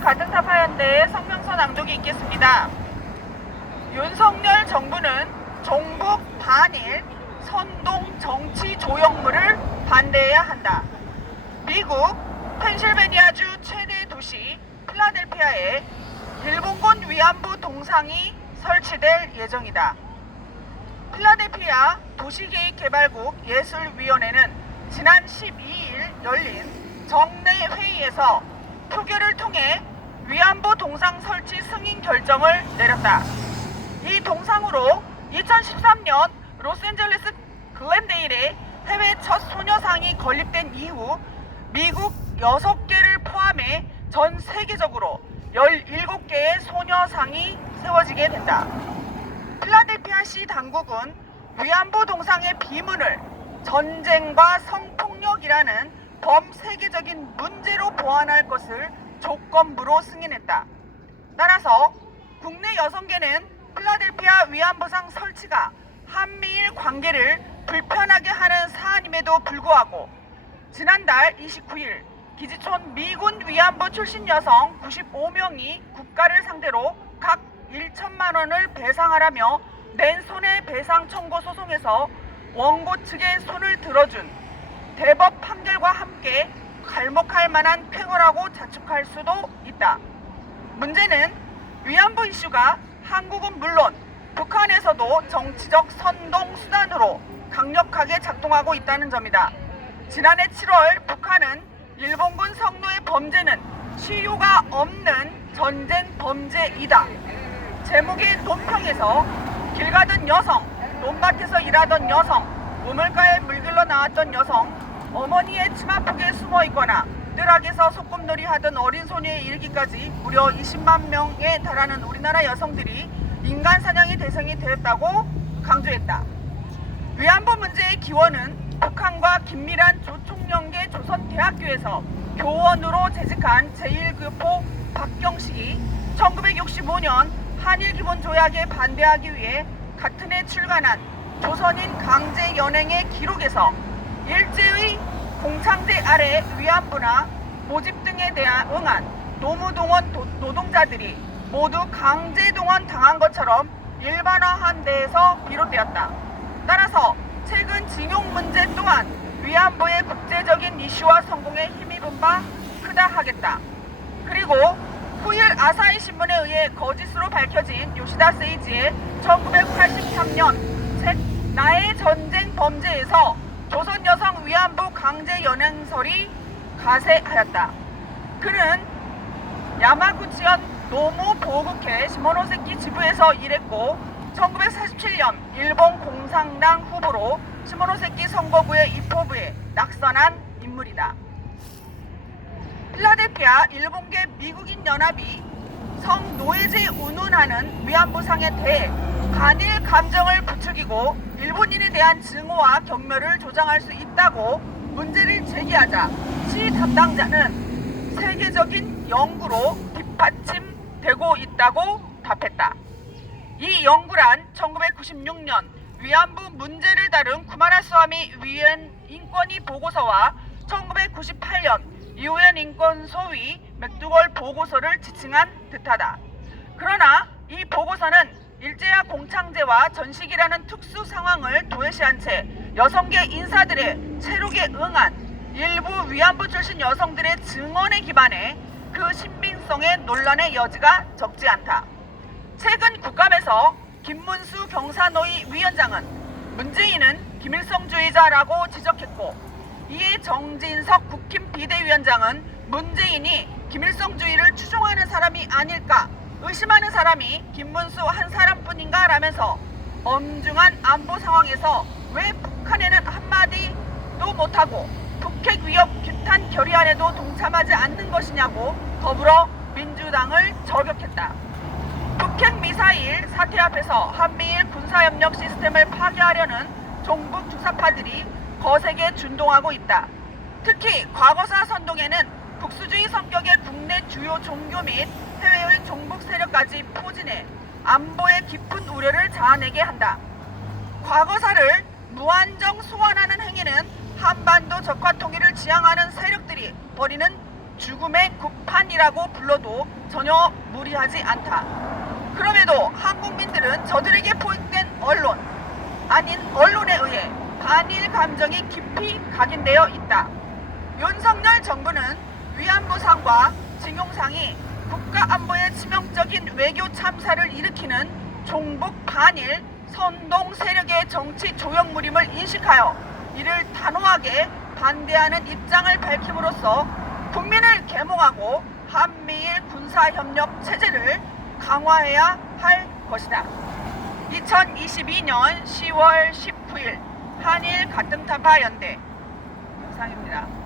가택타파연대의 성명서 낭독이 있겠습니다. 윤석열 정부는 종북 반일 선동 정치 조형물을 반대해야 한다. 미국 펜실베니아주 최대 도시 필라델피아에 일본군 위안부 동상이 설치될 예정이다. 필라델피아 도시계획개발국 예술위원회는 지난 12일 열린 정례 회의에서 표결을 통해 위안부 동상 설치 승인 결정을 내렸다. 이 동상으로 2013년 로스앤젤레스 글렌데일에 해외 첫 소녀상이 건립된 이후 미국 6개를 포함해 전 세계적으로 17개의 소녀상이 세워지게 된다. 필라델피아시 당국은 위안부 동상의 비문을 전쟁과 성폭력이라는 범세계적인 문제로 보완할 것을 조건부로 승인했다. 따라서 국내 여성계는 필라델피아 위안부상 설치가 한미일 관계를 불편하게 하는 사안임에도 불구하고 지난달 29일 기지촌 미군 위안부 출신 여성 95명이 국가를 상대로 각 1천만 원을 배상하라며 낸 손해배상 청구 소송에서 원고 측의 손을 들어준 대법 판결과 함께 갈목할 만한 쾌거라고 자축할 수도 있다. 문제는 위안부 이슈가 한국은 물론 북한에서도 정치적 선동 수단으로 강력하게 작동하고 있다는 점이다. 지난해 7월 북한은 일본군 성노의 범죄는 시효가 없는 전쟁 범죄이다. 제목의 논평에서 길 가던 여성, 논밭에서 일하던 여성, 우물가에 물길로 나왔던 여성, 어머니의 치마폭에 숨어 있거나 뜰악에서 소꿉놀이 하던 어린 소녀에 이르기까지 무려 20만 명에 달하는 우리나라 여성들이 인간 사냥의 대상이 되었다고 강조했다. 위안부 문제의 기원은 북한과 긴밀한 조총련계 조선대학교에서 교원으로 재직한 제1교포 박경식이 1965년 한일기본조약에 반대하기 위해 같은 해 출간한 조선인 강제연행의 기록에서 일제의 공창제 아래 위안부나 모집 등에 대한 응한 노무동원 노동자들이 모두 강제동원 당한 것처럼 일반화한 데에서 비롯되었다. 따라서 최근 징용 문제 또한 위안부의 국제적인 이슈화 성공에 힘입은 바 크다 하겠다. 그리고 후일 아사히 신문에 의해 거짓으로 밝혀진 요시다 세이지의 1983년 책 나의 전쟁 범죄에서 조선 여성 위안부 강제 연행설이 가세하였다. 그는 야마구치현 노무 보호국회 시모노세키 지부에서 일했고 1947년 일본 공산당 후보로 시모노세키 선거구의 입법부에 낙선한 인물이다. 필라델피아 일본계 미국인 연합이 성노예제 운운하는 위안부상에 대해 반일 감정을 부추기고 일본인에 대한 증오와 경멸을 조장할 수 있다고 문제를 제기하자 시 담당자는 세계적인 연구로 뒷받침되고 있다고 답했다. 이 연구란 1996년 위안부 문제를 다룬 쿠마라스와미 유엔 인권위 보고서와 1998년 유엔 인권소위 맥두걸 보고서를 지칭한 듯하다. 그러나 이 보고서는 일제와 공창제와 전시기라는 특수 상황을 도외시한 채 여성계 인사들의 체록에 응한 일부 위안부 출신 여성들의 증언에 기반해 그 신빙성의 논란의 여지가 적지 않다. 최근 국감에서 김문수 경사노위 위원장은 문재인은 김일성주의자라고 지적했고 이에 정진석 국힘 비대위원장은 문재인이 김일성주의를 추종하는 사람이 아닐까 의심하는 사람이 김문수 한 사람뿐인가 라면서 엄중한 안보 상황에서 왜 북한에는 한마디도 못하고 북핵 위협 규탄 결의안에도 동참하지 않는 것이냐고 더불어 민주당을 저격했다. 북핵 미사일 사태 앞에서 한미일 군사협력 시스템을 파괴하려는 종북 주사파들이 거세게 준동하고 있다. 특히 과거사 선동에는 국수주의 성격의 국내 주요 종교 및 해외의 종북 세력까지 포진해 안보에 깊은 우려를 자아내게 한다. 과거사를 무한정 소환하는 행위는 한반도 적화 통일을 지향하는 세력들이 벌이는 죽음의 구판이라고 불러도 전혀 무리하지 않다. 그럼에도 한국민들은 저들에게 포획된 언론, 아닌 언론에 의해 반일 감정이 깊이 각인되어 있다. 윤석열 정부는 위안부상과 징용상이 국가안보에 치명적인 외교 참사를 일으키는 종북 반일 선동 세력의 정치 조형물임을 인식하여 이를 단호하게 반대하는 입장을 밝힘으로써 국민을 계몽하고 한미일 군사협력 체제를 강화해야 할 것이다. 2022년 10월 19일 한일 가뜩타파 연대 이상입니다.